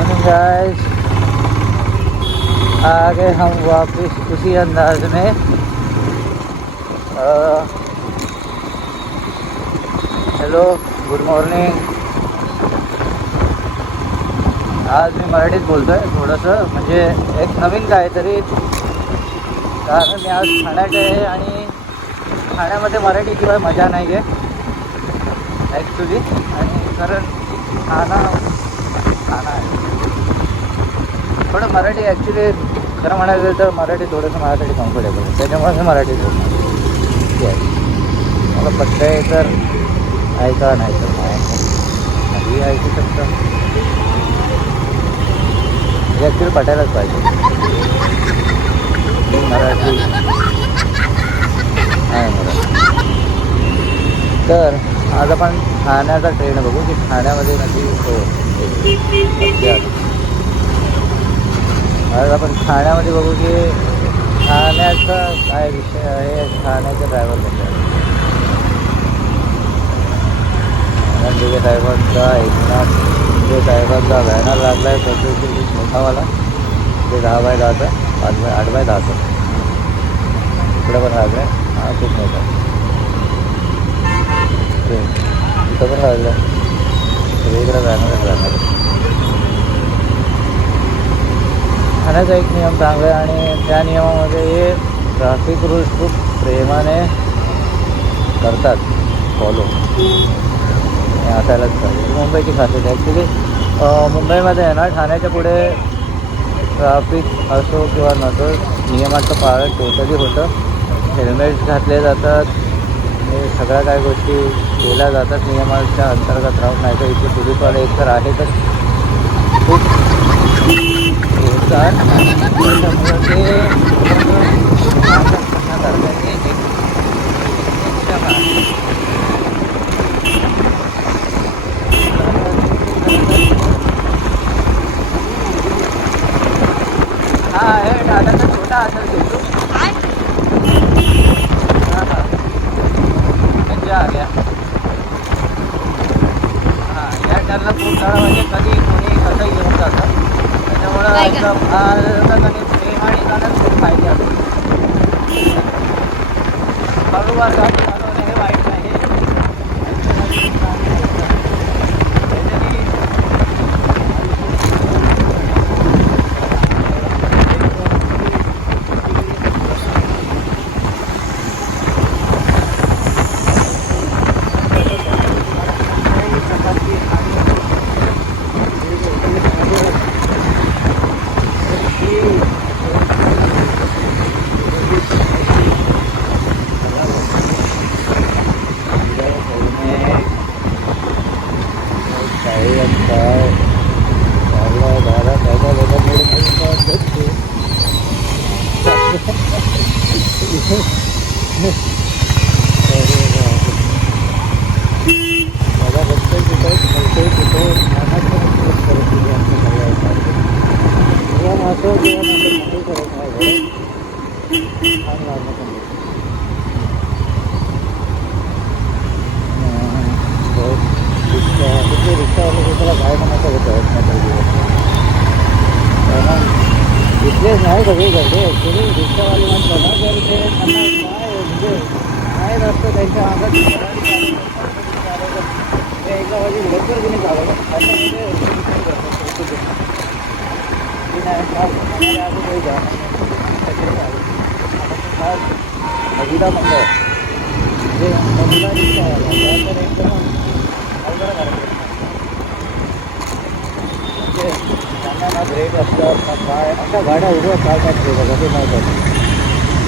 Morning guys, आ गए हम वापस उसी अंदाज में। Hello, good morning. आज मी मराठीत बोलतो आहे थोडंसं, म्हणजे एक नवीन काहीतरी, कारण मी आज ठाण्यात आहे आणि ठाण्यामध्ये मराठीशिवाय मजा नाही आहे ॲक्च्युली. आणि कारण ठाणा आहे थोडं मराठी ॲक्च्युली खरं म्हणायचं तर मराठी थोडंसं माझ्यासाठी कम्फर्टेबल आहे, त्याच्यामुळे मी मराठीत बोलणार. येस, मला पटतं आहे तर ऐका, नाही तर नाही ऐकू शकतं. हे ॲक्च्युली पटायलाच पाहिजे, मराठी आहे मराठी. तर आज आपण ठाण्याचा ट्रेन बघू की ठाण्यामध्ये नक्की आज आपण ठाण्यामध्ये बघू की ठाण्याचा काय विषय आहे. ठाण्याचे ड्रायव्हर म्हणजे साहेबांचा एकनाथ शिंदे साहेबांचा बॅनर लागला आहे प्रत्येक मोठावाला, ते 10x10 आहे, 8x10 इकडे पण लागलं आहे. हा खूप मोठा ट्रेन इथं पण लागलं आहे, सगळीकडे बॅनरच लागणार. ठाण्याचा एक नियम चांगला आहे आणि त्या नियमामध्ये हे ट्रॅफिक रूल्स खूप प्रेमाने करतात फॉलो, हे असायलाच पाहिजे. मुंबईची खासियत आहे ॲक्च्युली. मुंबईमध्ये आहे ना, ठाण्याच्या पुढे ट्रॅफिक असो किंवा नसो, नियमाचं पालन टोटली होतं. हेल्मेट्स घातले जातात, हे सगळ्या काही गोष्टी केल्या जातात नियमाच्या अंतर्गत राहून. नाही तर इथे पोलीसवाले एकतर आहे तर खूप होतात, त्याच्यामुळं ते हा आहे टाटाचा छोटा असेल तो. हां हां, म्हणजे आल्या हां, या टर्नला खूप सारा म्हणजे कधी कोणी कसंही घेऊन जातं, त्याच्यामुळं एकदम आणि प्रेम आणि जाणं खूप फायदे असतात. बरोबर गाडी चालवणं हे वाईट नाही. इथलेच नाही सगळीकडे ॲक्च्युली रिक्षावाले म्हणतात ना, तर ते त्यांना काय म्हणजे काय नसतं त्यांच्या अंगात ते एका वाजे भरपूर कुणी चालवलं महिला मंडळ जे महिला रिक्षावाला तर एकदम अवघड करायचं, म्हणजे त्यांना ना ब्रेक असतात ना काय, अशा गाड्या उभ्या काय काय बघा ते नाही करत.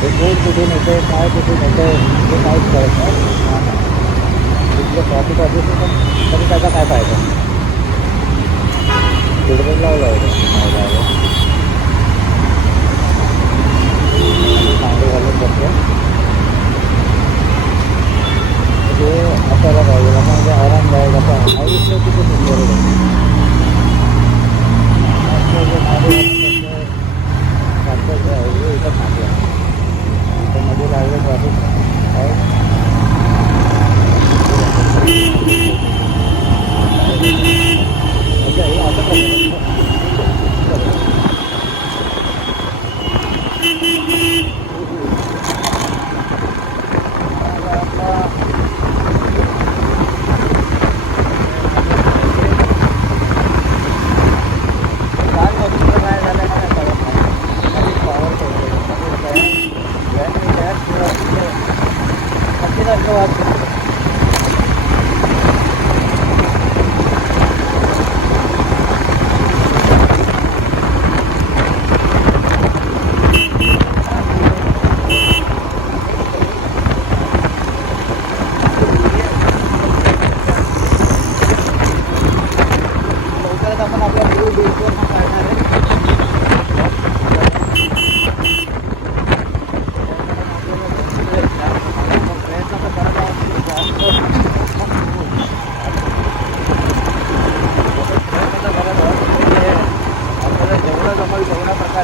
हे कोण कुठून येतं काय कुठून येतं ते काहीच करत नाही. तिथलं ट्रॅफिक ऑफिसर पण तरी त्याचा काय फायदा, फीडबॅक लावला होता नाही लावला, चांगले घालून बसलं ते असायला पाहिजे. असं म्हणजे आरामदायक असं आयुष्य तिथे सुंदर होतं. मध्ये लागले ट्रॅफिक अच्छा हे असं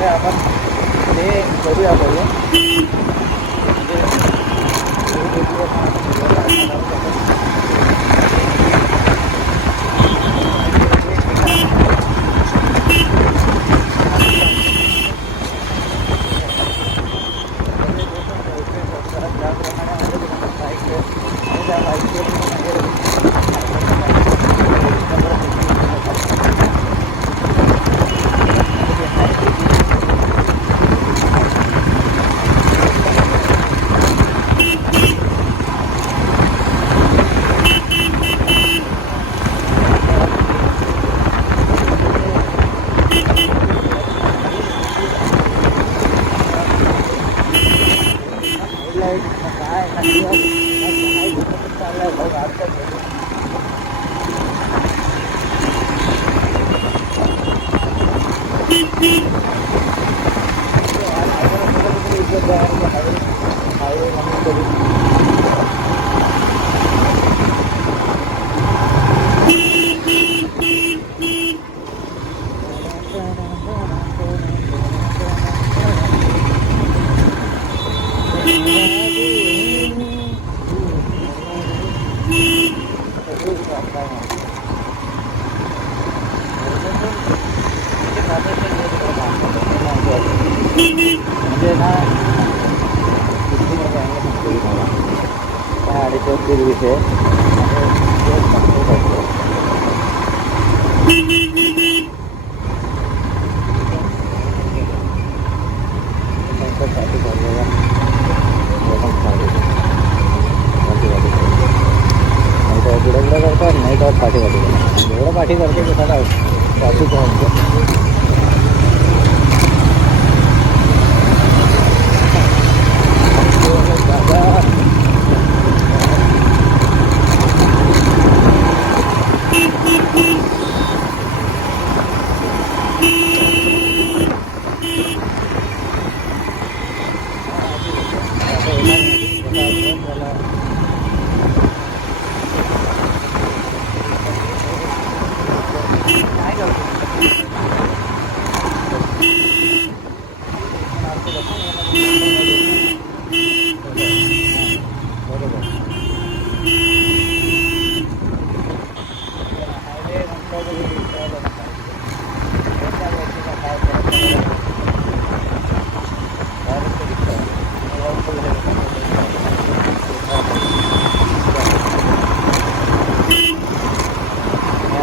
आपण ते करूया म्हणजे म्हणजे ना अडीचशे विषय पुढे करतात नाही तर पाठी एवढं पाठी करते की त्याला ट्रॅफिक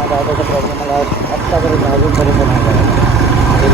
दादाचा प्रॉब्लेम मला आत्तापर्यंत अजूनपर्यंत नाही झाला.